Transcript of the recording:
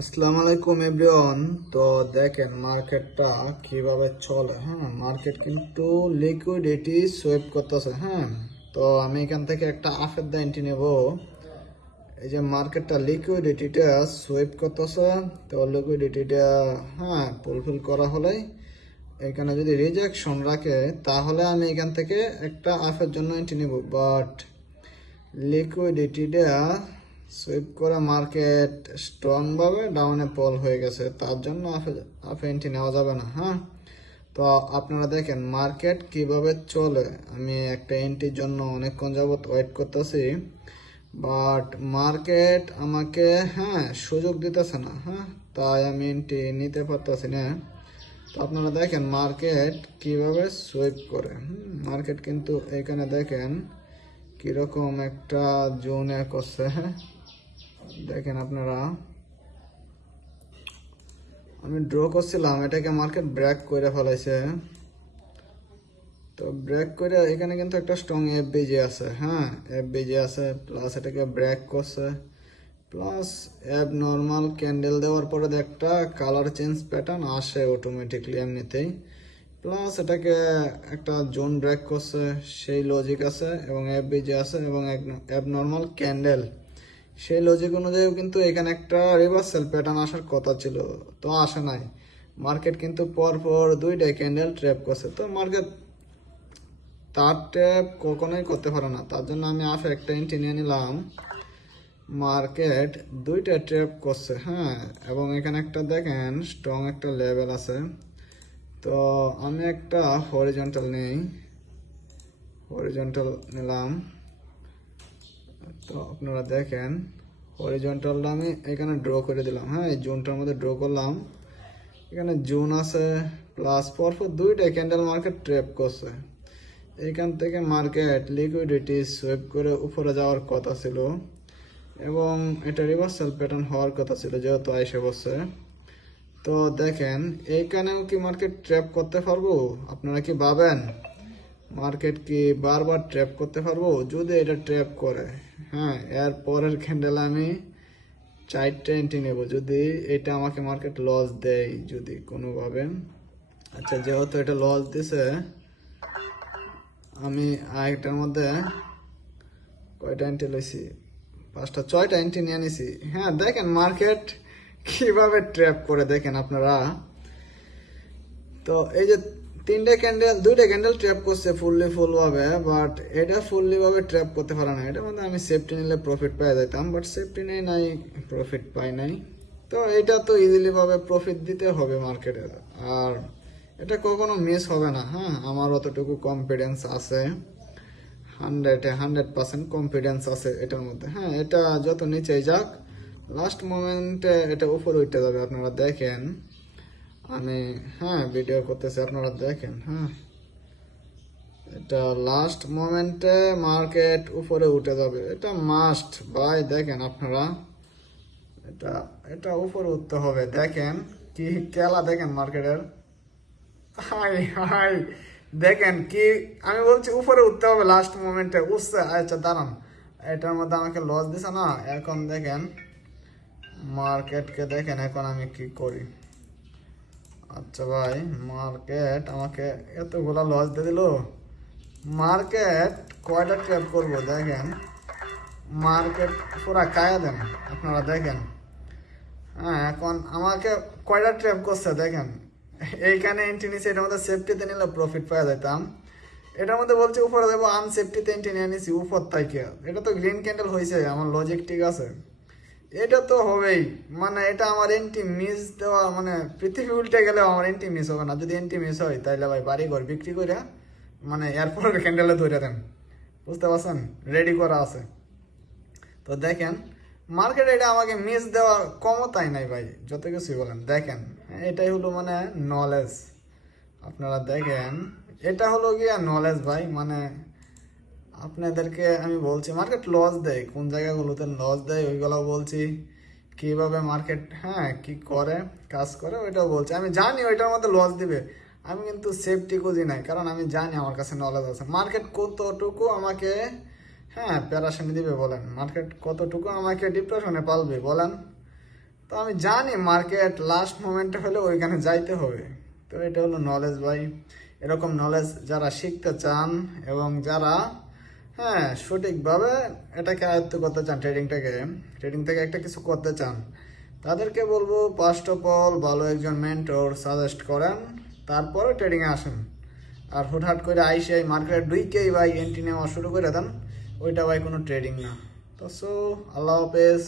আসসালামু আলাইকুম এভরিওয়ান। তো দেখেন মার্কেটটা কিভাবে চলে। মার্কেট কিন্তু লিকুইডিটি সোয়েপ করতেছে। তো আমি এখান থেকে একটা আফের দা এন্ট্রি নেব। এই যে মার্কেটটা লিকুইডিটিটা সোয়েপ করতেছে, তো লিকুইডিটিটা ফুলফিল করা হলেই এখানে যদি রিজেকশন রাখে তাহলে আমি এখান থেকে একটা আফের জন্য এন্ট্রি নেব। বাট লিকুইডিটিটা সুইপ করে মার্কেট স্ট্রং ভাবে ডাউনে পল হয়ে গেছে, তার জন্য আপে এন্ট্রি নেওয়া যাবে না। তো আপনারা দেখেন মার্কেট কিভাবে চলে। আমি একটা এন্ট্রির জন্য অনেকক্ষণ যাবত ওয়েট করতেছি, বাট মার্কেট আমাকে সুযোগ দিতেছে না। তাই আমি এন্ট্রি নিতে পারতেছি না। তো আপনারা দেখেন মার্কেট কিভাবে সুইপ করে। মার্কেট কিন্তু এখানে দেখেন কিরকম একটা জোনে করছে। দেখেন আপনারা, আমি ড্র করছিলাম, এটাকে মার্কেট ব্রেক করে ফেলাইছে। তো ব্রেক করে এখানে কিন্তু একটা স্ট্রং এফবিজি আছে। এফবিজি আছে, প্লাস এটাকে ব্রেক করছে, প্লাস অ্যাব নর্মাল ক্যান্ডেল দেওয়ার পরে একটা কালার চেঞ্জ প্যাটার্ন আসে অটোমেটিকলি এমনিতেই, প্লাস এটাকে একটা জোন ব্রেক করছে, সেই লজিক আছে, এবং এফবিজি আছে, এবং অ্যাব নর্মাল ক্যান্ডেল সেই লজিক অনুযায়ী কিন্তু এখানে একটা রিভার্সাল প্যাটার্ন আসার কথা ছিল, তো আসে নাই। মার্কেট কিন্তু পরপর দুইটা ক্যান্ডেল ট্র্যাপ করছে। তো মার্কেট তার ট্র্যাপ কখনোই করতে পারে না, তার জন্য আমি আফে একটা এন্ট্রি নিয়ে নিলাম। মার্কেট দুইটা ট্র্যাপ করছে, এবং এখানে একটা দেখেন স্ট্রং একটা লেভেল আছে। তো আমি একটা হরিজন্টাল নেই, হরিজন্টাল নিলাম। তো আপনারা দেখেন হরিজন্টালটা আমি এখানে ড্র করে দিলাম। এই জোনটার মধ্যে ড্র করলাম, এখানে জোন আছে, প্লাস পরপর দুইটা ক্যান্ডেল মার্কেট ট্র্যাপ করছে। এইখান থেকে মার্কেট লিকুইডিটি সোয়েপ করে উপরে যাওয়ার কথা ছিল, এবং এটা রিভার্সাল প্যাটার্ন হওয়ার কথা ছিল যেহেতু আইসে বসছে। তো দেখেন এইখানেও কি মার্কেট ট্র্যাপ করতে পারবো? আপনারা কি ভাবেন মার্কেট কি বারবার ট্র্যাপ করতে পারবো? যদি এটা ট্র্যাপ করে, এর পরের ক্যান্ডেল আমি চারটে এন্ট্রি নেব যদি এটা আমাকে মার্কেট লস দেয়, যদি কোনোভাবে। আচ্ছা, যেহেতু এটা লস দিছে, আমি আরেকটার মধ্যে কয়টা এন্ট্রি লইছি, পাঁচটা ছয়টা এন্ট্রি নিয়ে নিছি। দেখেন মার্কেট কিভাবে ট্র্যাপ করে, দেখেন আপনারা। তো এই যে দুইটা ক্যান্ডেল ট্র্যাপ করছে ফুল ভাবে, বাট এটা ফুললি ভাবে ট্র্যাপ করতে পারে না। এটার মধ্যে আমি সেফটি নিলে প্রফিট পাই যাইতাম, বাট সেফটি নেই, নাই প্রফিট পাই নাই। তো এটা তো ইজিলি ভাবে প্রফিট দিতে হবে মার্কেটের, আর এটা কখনো মিস হবে না। আমার অতটুকু কনফিডেন্স আছে, 100% কনফিডেন্স আছে এটার মধ্যে। এটা যত নিচে যাক, লাস্ট মোমেন্টে এটা উপরে উঠতে যাবে। আপনারা দেখেন আমি ভিডিও করতেছি, আপনারা দেখেন। এটা লাস্ট মোমেন্টে মার্কেট উপরে উঠে যাবে, এটা মাস্ট ভাই। দেখেন আপনারা, এটা এটা উপরে উঠতে হবে। দেখেন কি খেলা, দেখেন মার্কেটের। হাই হাই, দেখেন কি, আমি বলছি উপরে উঠতে হবে লাস্ট মোমেন্টে, উঠছে। আচ্ছা দাঁড়ান, এটার মধ্যে আমাকে লস দিছে না। এখন দেখেন মার্কেটকে, দেখেন এখন আমি কি করি। আচ্ছা ভাই, মার্কেট আমাকে এতগুলা লস দিয়ে দিল। মার্কেট কয়টা ট্র্যাপ করবো দেখেন, মার্কেট পুরা কায়া দেন। আপনারা দেখেন, এখন আমাকে কয়টা ট্র্যাপ করছে দেখেন। এইখানে এন্ট্রি নিচ্ছে, এটার মধ্যে সেফটিতে নিলে প্রফিট পাওয়া যেতাম। এটার মধ্যে বলছে উপরে দেবো, আনসেফটিতে এন্ট্রি নিয়ে নিছি উপর থেকে। এটা তো গ্রিন ক্যান্ডেল হয়েছে, আমার লজিক ঠিক আছে। এটা তো হবেই, মানে এটা আমার এন্ট্রি মিস দেওয়া, মানে পৃথিবী উল্টে গেলেও আমার এন্ট্রি মিস হবে না। যদি এন্ট্রি মিস হয় তাইলে ভাই বাড়ি ঘর বিক্রি করে মানে এয়ারপোর্টের ক্যান্ডেলে ধরে দেন, বুঝতে পারছেন, রেডি করা আছে। তো দেখেন মার্কেট এটা আমাকে মিস দেওয়ার ক্ষমতাই নাই ভাই, যত কিছুই বলেন। দেখেন এটাই হলো মানে নলেজ। আপনারা দেখেন এটা হলো গিয়া নলেজ ভাই। মানে আপনাদেরকে আমি বলছি মার্কেট লস দেয়, কোন জায়গাগুলোতে লস দেয় ওইগুলো বলছি, কিভাবে মার্কেট কি করে কাজ করে ওইটাও বলছি। আমি জানি ওইটার মধ্যে লস দিবে, আমি কিন্তু সেফটি খুঁজি নাই, কারণ আমি জানি আমার কাছে নলেজ আছে। মার্কেট কতটুকু আমাকে প্যারাশানি দিবে বলেন, মার্কেট কতটুকু আমাকে ডিপ্রেশনে পালবে বলেন। তো আমি জানি মার্কেট লাস্ট মোমেন্টে হলে ওইখানে যাইতে হবে। তো এটা হলো নলেজ ভাই। এরকম নলেজ যারা শিখতে চান এবং যারা হ্যাঁ সঠিকভাবে এটাকে আয়ত্ত করতে চান, ট্রেডিং থেকে একটা কিছু করতে চান, তাদেরকে বলবো ফার্স্ট অফ অল ভালো একজন মেন্টর সাজেস্ট করেন, তারপরে ট্রেডিংয়ে আসেন। আর হুটহাট করে আইসে মার্কেটে ঢুইকেই ভাই এন্ট্রি নেওয়া শুরু করে দেন, ওইটা ভাই কোনো ট্রেডিং না। তো সো আল্লাহ হাফেজ।